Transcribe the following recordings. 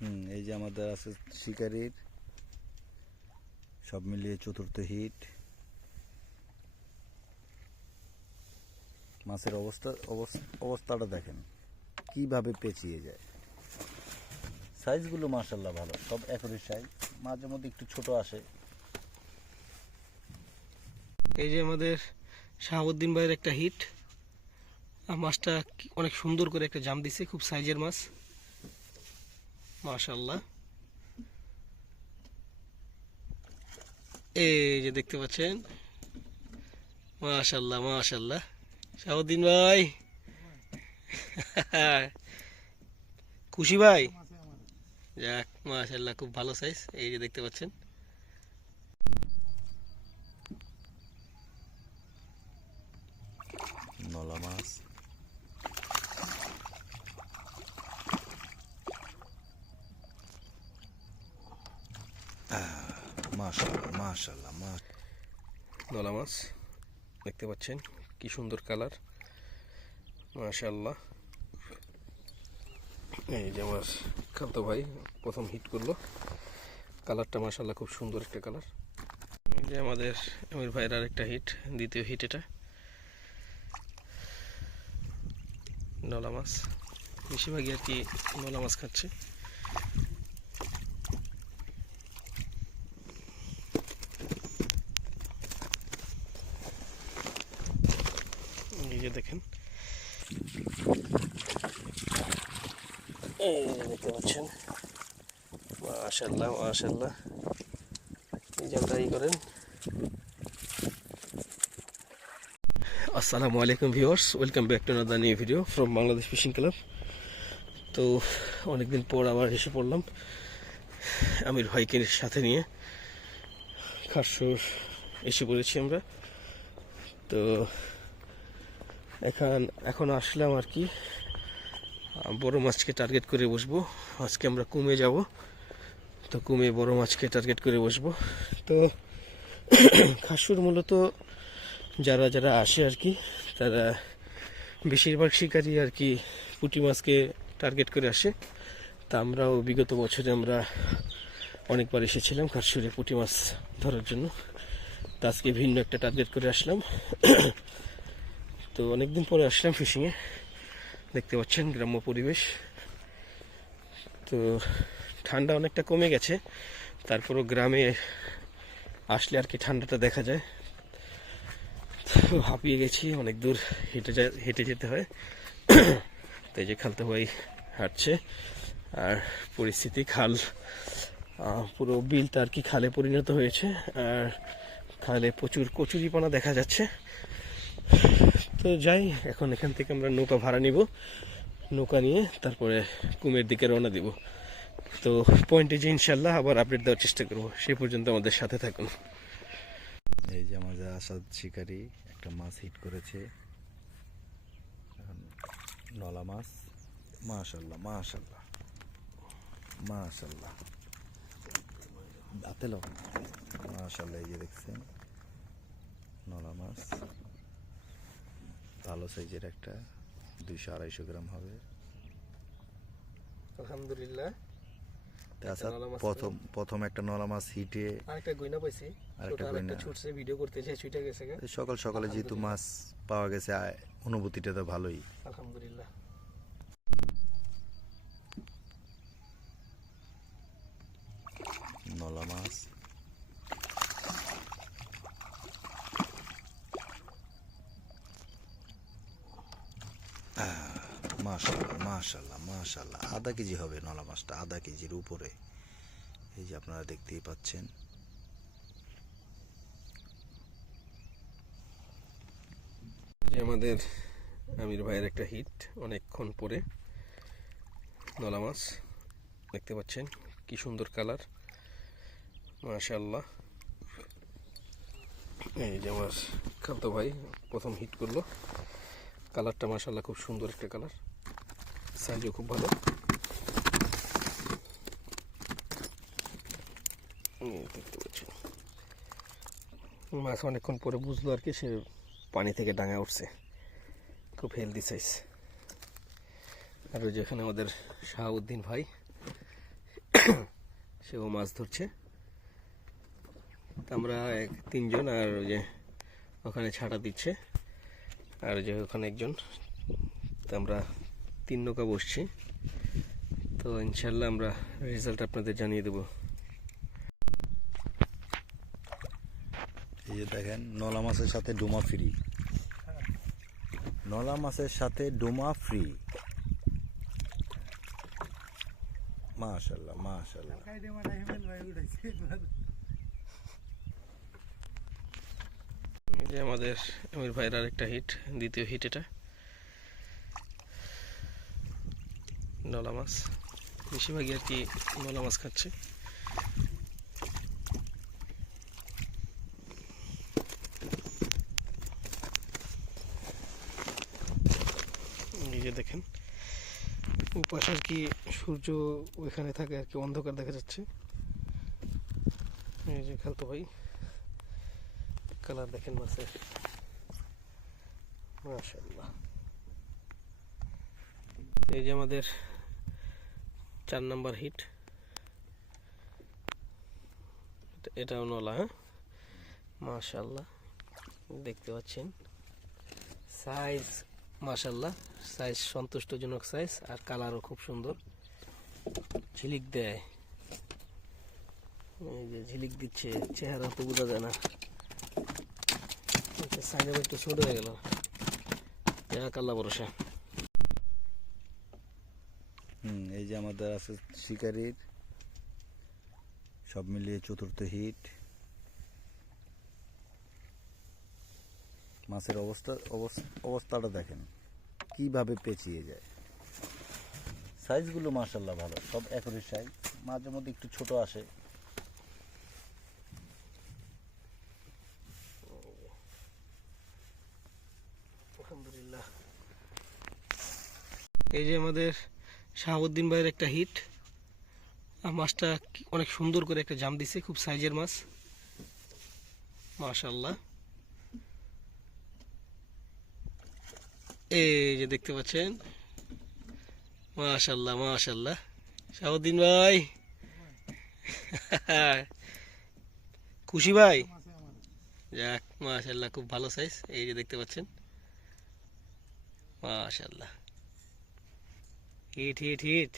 হুম, এই যে আমাদের আছে শিকারির, সব মিলিয়ে চতুর্থ হিট। মাছের অবস্থা অবস- অবস্থাটা দেখেন, কীভাবে পেঁচিয়ে যায়। সাইজগুলো মার্শাল্লাহ ভালো, সব একই সাইজ মাঝে মধ্যে একটু ছোট আসে। এই যে আমাদের শাহাবুদ্দিন ভাইয়ের একটা হিট মাছটা অনেক সুন্দর করে একটা জাম দিছে, খুব সাইজের মাছ। মাশাল্লাহ এই যে দেখতে পাচ্ছেন? মাশাল্লাহ মাশাল্লাহ শাহাবুদ্দিন ভাই। খুশি ভাই? যাক মাশাল্লাহ খুব ভালো সাইজ এই যে দেখতে পাচ্ছেন। নলা মাছ। মাশাল্লাহ মাশাল্লাহ মাশ নলা মাছ দেখতে পাচ্ছেন কি সুন্দর কালার। মাশাল্লাহ এই যে আমার খালতো ভাই প্রথম হিট করল। কালারটা মাশাল্লাহ খুব সুন্দর একটা কালার। এই যে আমাদের আমির ভাইয়ের আরেকটা হিট দ্বিতীয় হিট এটা। নলা মাছ বেশিরভাগই আর কি নলা মাছ খাচ্ছে। এই দেখেন। এই দেখতে পাচ্ছেন। মাশাল্লাহ মাশাল্লাহ এই করেন। আসসালামু আলাইকুম viewers, welcome back to another new video from Bangladesh fishing club তো অনেকদিন পর আবার এসে পড়লাম আমির ভাইকে সাথে নিয়ে। খারসুর এসে পড়েছি আমরা। তো এখন এখন আসলাম আর কি। বড় মাছকে টার্গেট করে বসবো। আজকে আমরা কুমে যাব। তো কুমে বড় মাছকে টার্গেট করে বসবো। তো খাসুর মূলত যারা যারা আসে আর কি, তারা বেশিরভাগ শিকারী আর কি পুঁটি মাছকে টার্গেট করে আসে। তা আমরাও বিগত বছরে আমরা অনেকবার এসেছিলাম খাসুরে পুঁটি মাছ ধরার জন্য। তা আজকে ভিন্ন একটা টার্গেট করে আসলাম। তো অনেকদিন পরে আসলাম ফিশিংয়ে দেখতে পাচ্ছেন গ্রাম্য পরিবেশ। তো ঠান্ডা অনেকটা কমে গেছে। তারপরও গ্রামে আসলে আর কি ঠান্ডাটা দেখা যায়। তো হাঁপিয়ে গেছি, অনেক দূর হেঁটে হেঁটে যেতে হয়। তো এই যে খালতে ভাই হাঁটছে। আর পরিস্থিতি খাল পুরো বিলটা আর কি খালে পরিণত হয়েছে। আর খালে প্রচুর কচুরিপানা দেখা যাচ্ছে। তো যাই, এখন এখান থেকে আমরা নৌকা ভাড়া নিব। নৌকা নিয়ে তারপরে কুমের দিকে রওনা দিব। তো পয়েন্টে যে ইনশাল্লাহ আবার আপডেট দেওয়ার চেষ্টা করব। সে পর্যন্ত আমাদের সাথে থাকুন। এই যে আমাদের আসাদ শিকারি, একটা মাছ হিট করেছে। নলা মাছ। মাশাল্লাহ মাশাল্লাহ মাশাল্লাহ দাঁতে লো মাশাল্লাহ এই যে দেখছেন। নলা মাছ। ভালো সাইজের একটা দুইশো আড়াইশো গ্রাম হবে। আলহামদুলিল্লাহ। তাছাড়া প্রথম প্রথম একটা নলা মাছ হিটে আরেকটা গইনা পাইছি। আরেকটা ছোট গইনা। ছুটছে ভিডিও করতে যে ছুটে গেছে সকাল সকালে যেহেতু মাছ পাওয়া গেছে অনুভূতিটা তো ভালোই। আলহামদুলিল্লাহ। নলা মাছ মাশাল্লাহ মাশাল্লাহ মাশাল্লাহ আধা কেজি হবে নলা মাছটা, আধা কেজির উপরে। এই যে আপনারা দেখতেই পাচ্ছেন। আমাদের আমির ভাইয়ের একটা হিট, অনেকক্ষণ পরে নলা মাছ। দেখতে পাচ্ছেন কি সুন্দর কালার। মাশাল্লাহ এই যে আমার খালতো ভাই প্রথম হিট করল। কালারটা মাশাল্লাহ খুব সুন্দর একটা কালার। সাইজও খুব ভালো। দেখতে মাছ অনেকক্ষণ পরে বুঝলো আর কি, সে পানি থেকে ডাঙা উঠছে। খুব হেলদি সাইজ আর ওই যেখানে আমাদের শাহাবুদ্দিন ভাই, সেও মাছ ধরছে। আমরা এক তিনজন আর ওই যে ওখানে ছাটা দিচ্ছে। আর যে ওখানে একজন। আমরা তিন নৌকা বসছি। তো ইনশাল্লাহ আমরা রেজাল্ট আপনাদের জানিয়ে দেবো। এই যে দেখেন নলা মাছের সাথে ডোমা ফ্রি নলা মাছের সাথে ডোমা ফ্রি মাশাল্লাহ মাশাল্লাহ এই যে আমাদের আমির ভাইয়ের আরেকটা হিট দ্বিতীয় হিট এটা। নলা মাছ। বেশিরভাগই আর কি নলা মাছ খাচ্ছে। দেখেন, উপাস আর কি সূর্য ওইখানে থাকে আর কি, অন্ধকার দেখা যাচ্ছে। এই যে খালতো ভাই, কালার দেখেন মাছের। মাশাল্লাহ এই যে আমাদের চার নাম্বার হিট। এটা- এটাও নলা হ্যাঁ? মাশাল্লাহ, দেখতে পাচ্ছেন। সাইজ, মাশাল্লাহ, সাইজ সন্তুষ্টজনক সাইজ আর কালারও খুব সুন্দর। ঝিলিক দেয়। এই যে ঝিলিক দিচ্ছে, চেহারা তো বোঝা যায় না। সাইডে একটু ছোট হয়ে গেল। এক আল্লাহ ভরসা। হুম, এই যে আমাদের আছে শিকারির। সব মিলিয়ে চতুর্থ হিট। মাছের অবস্থা, অবস- অবস্থাটা দেখেন, কীভাবে পেঁচিয়ে যায়। সাইজগুলো মার্শাল্লাহ ভালো, সব একরের সাইজ, মাঝে মধ্যে একটু ছোট আসে। এই যে আমাদের শাহাবুদ্দিন ভাইয়ের একটা হিট মাছটা অনেক সুন্দর করে একটা জাম দিছে, খুব সাইজের মাছ। মাশাল্লাহ এই যে দেখতে পাচ্ছেন। মাশাল্লাহ মাশাল্লাহ শাহাবুদ্দিন ভাই। খুশি ভাই? যাক মাশাল্লাহ খুব ভালো সাইজ এই যে দেখতে পাচ্ছেন। মাশাল্লাহ হিট হিট হিট।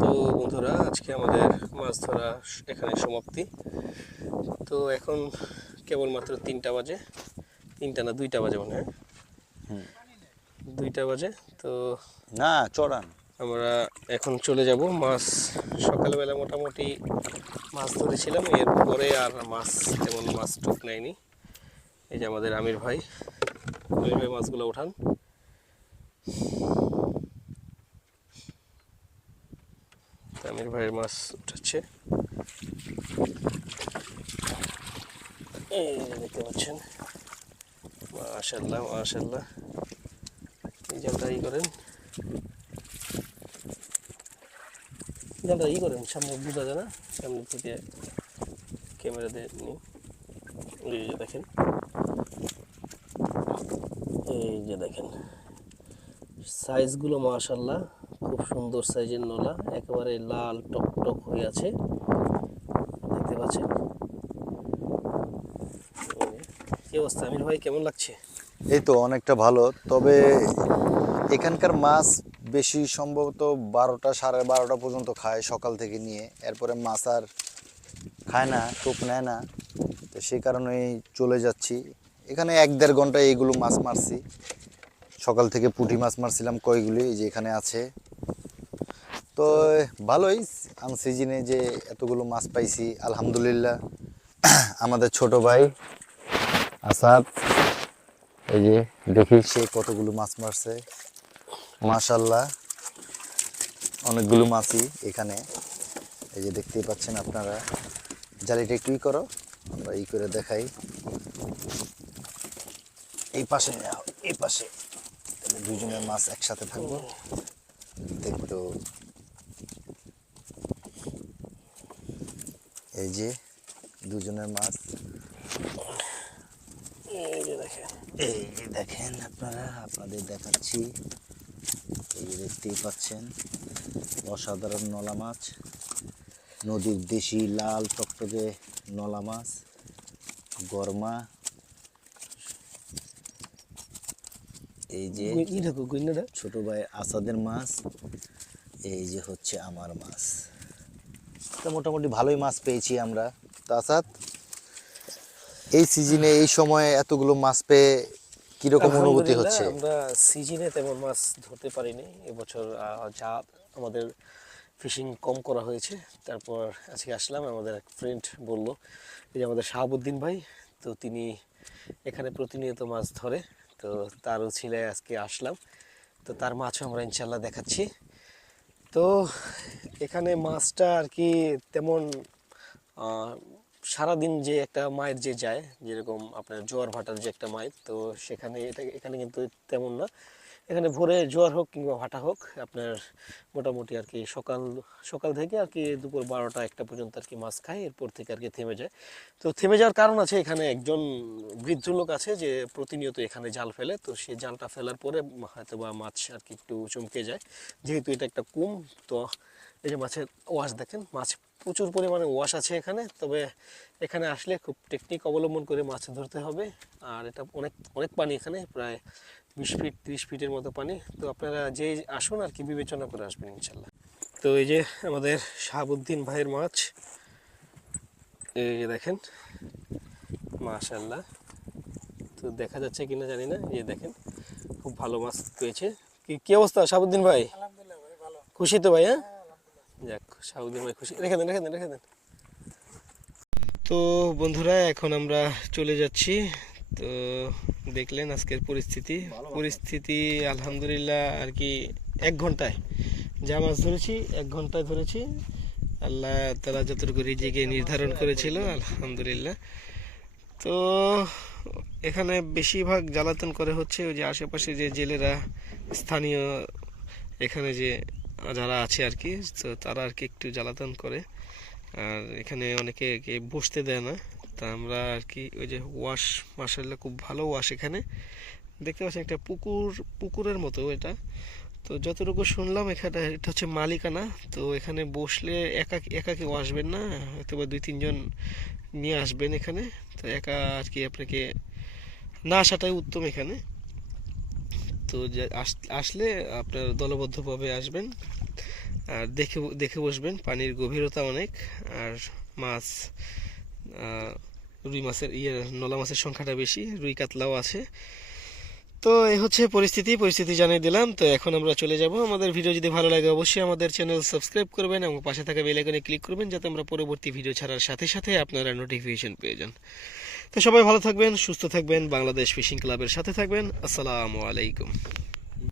তো বন্ধুরা আজকে আমাদের মাছ ধরা এখানে সমাপ্তি। তো এখন কেবলমাত্র তিনটা বাজে। তিনটা না দুইটা বাজে মনে হয়। দুইটা বাজে তো না চড়ান। আমরা এখন চলে যাব। মাছ সকালবেলা মোটামুটি মাছ ধরেছিলাম এরপরে আর মাছ তেমন মাছ টুক নেয়নি। এই যে আমাদের আমির ভাই আমির ভাই মাছগুলো উঠান তো আমির ভাইয়ের মাছ উঠাচ্ছে। দেখতে পাচ্ছেন। মাশাল্লাহ মাশাল্লাহ এই জালটা ই করেন। জালটা ই করেন, সামনে বোঝা যায় না। সামনে থেকে ক্যামেরাতে নিই দেখেন। এই যে দেখেন। সাইজগুলো মাশাল্লাহ খুব সুন্দর সাইজের নলা, একেবারে লাল টক টক হয়ে আছে। দেখতে পাচ্ছেন? কি অবস্থা? আমির ভাই, কেমন লাগছে? এই তো অনেকটা ভালো, তবে এখানকার মাছ বেশি সম্ভবত বারোটা সাড়ে বারোটা পর্যন্ত খায় সকাল থেকে নিয়ে। এরপরে মাছ আর খায় না, টোপ নেয় না। তো সেই কারণেই চলে যাচ্ছি। এখানে এক দেড় ঘণ্টা এইগুলো মাছ মারছি। সকাল থেকে পুঁটি মাছ মারছিলাম কয়গুলি যে এখানে আছে। তো, ভালোই আনসিজনে যে এতগুলো মাছ পাইছি, আলহামদুলিল্লাহ। আমাদের ছোট ভাই আসাদ, এই যে দেখি সে কতগুলো মাছ মারছে। মাশাল্লাহ অনেকগুলো মাছই এখানে। এই যে দেখতেই পাচ্ছেন আপনারা। জালিটা একটু করো, আমরা ই করে দেখাই। এই পাশে এই পাশে। দুজনের মাছ একসাথে থাকব। দেখতো এই যে দুজনের মাছ। এই যে দেখেন। এই যে দেখেন আপনারা আপনাদের দেখাচ্ছি। এই যে দেখতেই পাচ্ছেন অসাধারণ নলা মাছ। নদীর দেশি লাল টকটকে নলা মাছ। গরমা। এই যে দেখো গুইনাটা ছোট ভাই আসাদের মাছ এই যে হচ্ছে আমার মাছ। তা মোটামুটি ভালোই মাছ পেয়েছি আমরা। তো আসাদ এই সিজনে এই সময়ে এতগুলো মাছ পেয়ে কীরকম অনুভূতি হচ্ছে? আমরা সিজনে তেমন মাছ ধরতে পারিনি। এবছর যা আমাদের ফিশিং কম করা হয়েছে। তারপর আজকে আসলাম আমাদের এক ফ্রেন্ড বলল এই যে আমাদের শাহাবুদ্দিন ভাই তো তিনি এখানে প্রতিনিয়ত মাছ ধরে। তো তার ছিলে আজকে আসলাম। তো তার মাছও আমরা ইনশাল্লাহ দেখাচ্ছি। তো এখানে মাছটা আর কি তেমন সারাদিন যে একটা মায়ের যে যায়, যেরকম আপনার জোয়ার ভাটার যে একটা মায়ের, তো সেখানে এটা, এখানে কিন্তু তেমন না। এখানে ভোরে জোয়ার হোক কিংবা ভাটা হোক, আপনার মোটামুটি আর কি সকাল সকাল থেকে আর কি দুপুর বারোটা একটা পর্যন্ত আর কি মাছ খায়, এরপর থেকে আর কি থেমে যায়। তো থেমে যাওয়ার কারণ আছে এখানে একজন বৃদ্ধ লোক আছে যে প্রতিনিয়ত এখানে জাল ফেলে, তো সে জালটা ফেলার পরে হয়তো বা মাছ আর কি একটু চমকে যায়। যেহেতু এটা একটা কুম, তো এই যে মাছের ওয়াশ দেখেন, মাছ প্রচুর পরিমাণে ওয়াশ আছে এখানে, তবে এখানে আসলে খুব টেকনিক অবলম্বন করে মাছ ধরতে হবে। আর এটা অনেক অনেক পানি এখানে, প্রায় বিশ ফিট তিরিশ ফিটের মতো পানি। তো আপনারা যে আসুন আর কি বিবেচনা করে আসবেন ইনশাল্লাহ। তো এই যে আমাদের শাহাবুদ্দিন ভাইয়ের মাছ এই যে দেখেন মাশাল্লাহ তো দেখা যাচ্ছে কিনা জানি না এই যে দেখেন খুব ভালো মাছ পেয়েছে। কি কি অবস্থা শাহাবুদ্দিন ভাই? খুশি তো ভাই হ্যাঁ? যাক শাহাবুদ্দিন ভাই খুশি। রেখে দেন রেখে দেন রেখে দেন। তো বন্ধুরা এখন আমরা চলে যাচ্ছি। তো দেখলেন আজকের পরিস্থিতি। পরিস্থিতি আলহামদুলিল্লাহ আর কি এক ঘন্টায়। যা মাছ ধরেছি এক ঘন্টায় ধরেছি। আল্লাহ তালা যতটুকু রিজিকে নির্ধারণ করেছিল আলহামদুলিল্লাহ। তো এখানে বেশিরভাগ জ্বালাতন করে হচ্ছে ওই যে আশেপাশে যে জেলেরা স্থানীয় এখানে যে যারা আছে আর কি তো তারা আর কি একটু জ্বালাতন করে। আর এখানে অনেকে বসতে দেয় না। তা আমরা আর কি ওই যে ওয়াশ মার্শাল্লাহ খুব ভালো ওয়াশ এখানে। দেখতে পাচ্ছেন একটা পুকুর, পুকুরের মতো এটা। তো যতটুকু শুনলাম এখানে, এটা হচ্ছে মালিকানা। তো এখানে বসলে একা একা কেউ আসবেন না হয়তো বা দুই, তিনজন নিয়ে আসবেন এখানে। তো একা আর কি আপনাকে না আসাটাই উত্তম এখানে। তো আসলে আপনার দলবদ্ধভাবে আসবেন, আর দেখে দেখে বসবেন। পানির গভীরতা অনেক, আর মাছ রুই মাছের ইয়ে নলা মাছের সংখ্যাটা বেশি, রুই কাতলাও আছে। তো এই হচ্ছে পরিস্থিতি পরিস্থিতি জানিয়ে দিলাম। তো এখন আমরা চলে যাব। আমাদের ভিডিও যদি ভালো লাগে অবশ্যই আমাদের চ্যানেল সাবস্ক্রাইব করবেন এবং পাশে থাকা বেল আইকনে ক্লিক করবেন যাতে আমরা পরবর্তী ভিডিও ছাড়ার সাথে সাথে আপনারা নোটিফিকেশন পেয়ে যান। তো সবাই ভালো থাকবেন, সুস্থ থাকবেন, বাংলাদেশ ফিশিং ক্লাবের সাথে থাকবেন। আসসালামু আলাইকুম।